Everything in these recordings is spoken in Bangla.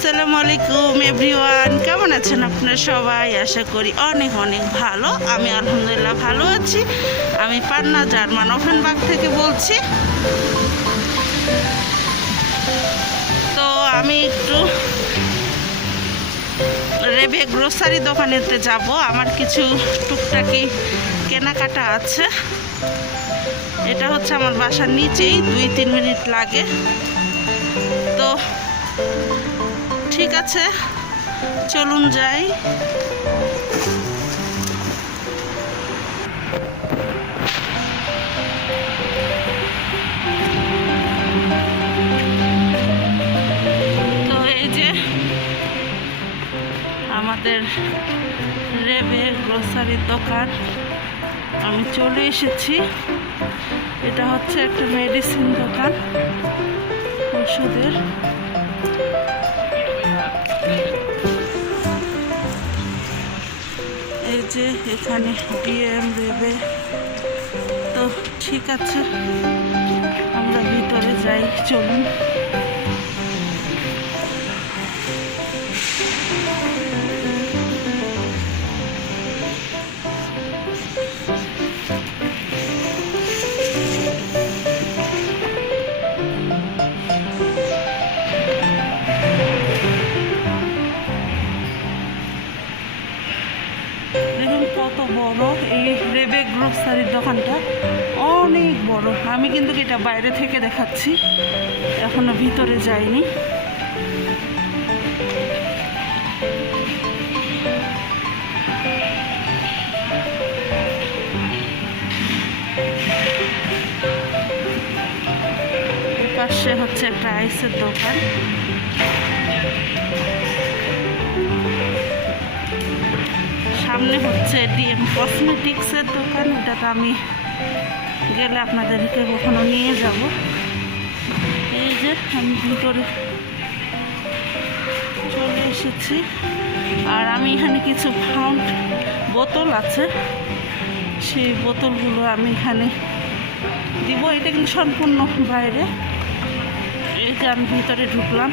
আসসালামু আলাইকুম এভরিওয়ান, কেমন আছেন আপনারা সবাই? আশা করি অনেক অনেক ভালো। আমি আলহামদুলিল্লাহ ভালো আছি। আমি পান্না জার্মান ওফেনবাগ থেকে বলছি। তো আমি একটু রেবে গ্রোসারি দোকানেতে যাব। আমার কিছু টুকটাকি কেনাকাটা আছে। এটা হচ্ছে আমার বাসার নিচেই, 2-3 মিনিট লাগে। তো ঠিক আছে, চলুন যাই। তো এই যে আমাদের রেবে গ্রোসারির দোকান, আমি চলে এসেছি। এটা হচ্ছে একটা মেডিসিন দোকান, ওষুধের। এই যে এখানে ডিএম রেবে। তো ঠিক আছে, আমরা ভিতরে যাই, চলুন। দেখুন কত বড় এই রেবে গ্রোসারির দোকানটা, অনেক বড়। আমি কিন্তু এটা বাইরে থেকে দেখাচ্ছি, এখনো ভিতরে যাইনি। পাশে হচ্ছে একটা আইসের দোকান। সামনে হচ্ছে ডিএম কসমেটিক্সের দোকান। ওটাতে আমি গেলে আপনাদেরকে কখনো নিয়ে যাব। এই যে আমি ভিতরে চলে এসেছি। আর আমি এখানে কিছু ফাউন্ড বোতল আছে, সেই বোতলগুলো আমি এখানে দিব। এটা কিন্তু সম্পূর্ণ বাইরে। এই যে আমি ভিতরে ঢুকলাম,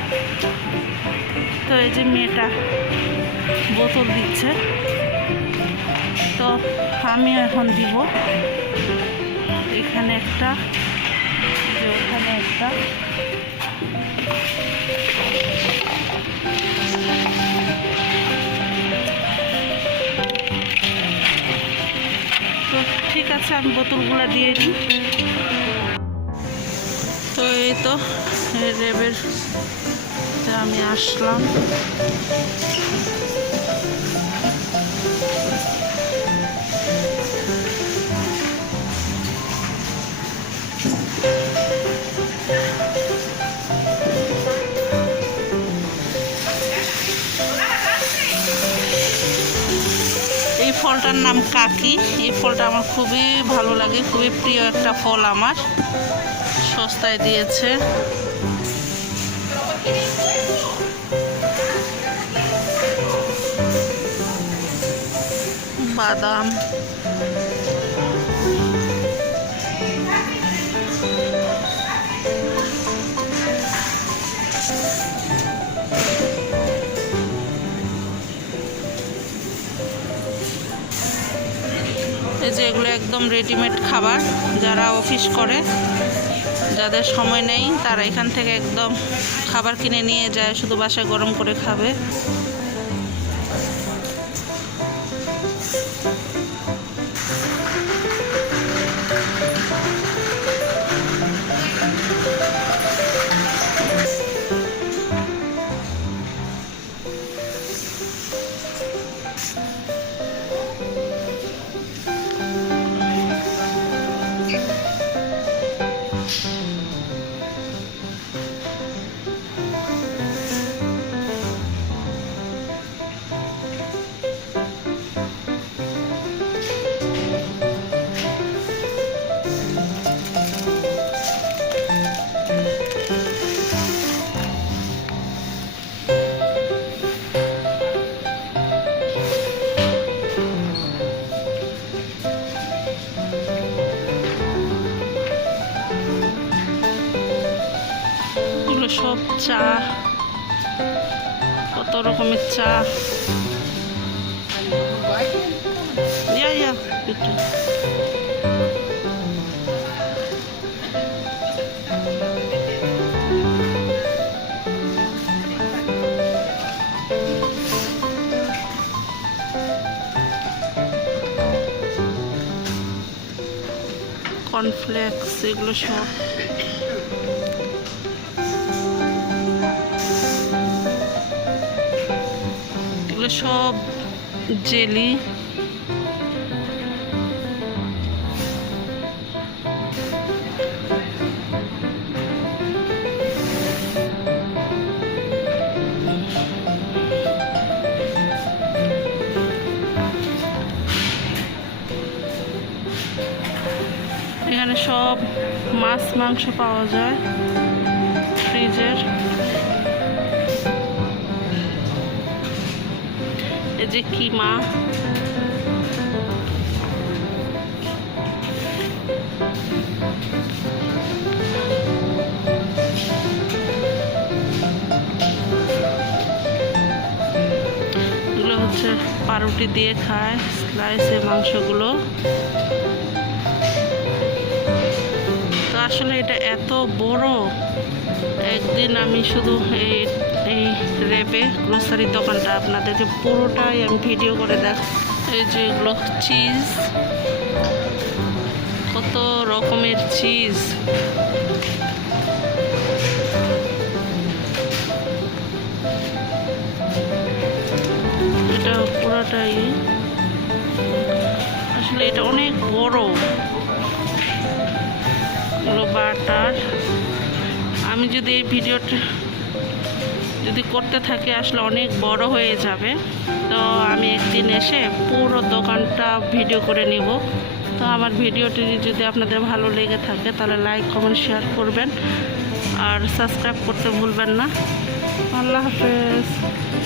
তো এই যে মেয়েটা বোতল দিচ্ছে, তো আমি এখন দিব। এখানে একটা, ওখানে একটা। তো ঠিক আছে, আমি বোতলগুলো দিয়ে দিই। তো এই তো রেবের আমি আসলাম। এই ফলটার নাম কাকি। এই ফলটা আমার খুবই ভালো লাগে, খুবই প্রিয় একটা ফল আমার। সস্তায় দিয়েছে। বাদাম, এই যে এগুলো একদম রেডিমেড খাবার। যারা অফিস করে, যাদের সময় নেই, তারা এখান থেকে একদম খাবার কিনে নিয়ে যায়, শুধু বাসায় গরম করে খাবে। সব চা কত রকমের চা। ইয়া একটু কর্নফ্লেক্স এগুলো সব। এগুলো সব জেলি। এখানে সব মাছ মাংস পাওয়া যায় ফ্রিজের। এই যে কিমা, এগুলো হচ্ছে পাউরুটি দিয়ে খায় স্লাইসে মাংসগুলো। তো আসলে এটা এত বড়, একদিন আমি শুধু এই রেবে গ্রোসারির দোকানটা আপনাদেরকে পুরোটাই আমি ভিডিও করে দেখ। এই যে এগুলো চিজ, কত রকমের চিজ। এটা পুরোটাই আসলে এটা অনেক বড়। এগুলো বাটার। আমি যদি এই ভিডিওটা যদি করতে থাকি আসলে অনেক বড় হয়ে যাবে, তো আমি একদিন এসে পুরো দোকানটা ভিডিও করে নিব। তো আমার ভিডিওটি যদি আপনাদের ভালো লেগে থাকে তাহলে লাইক কমেন্ট শেয়ার করবেন আর সাবস্ক্রাইব করতে ভুলবেন না। আল্লাহ হাফেজ।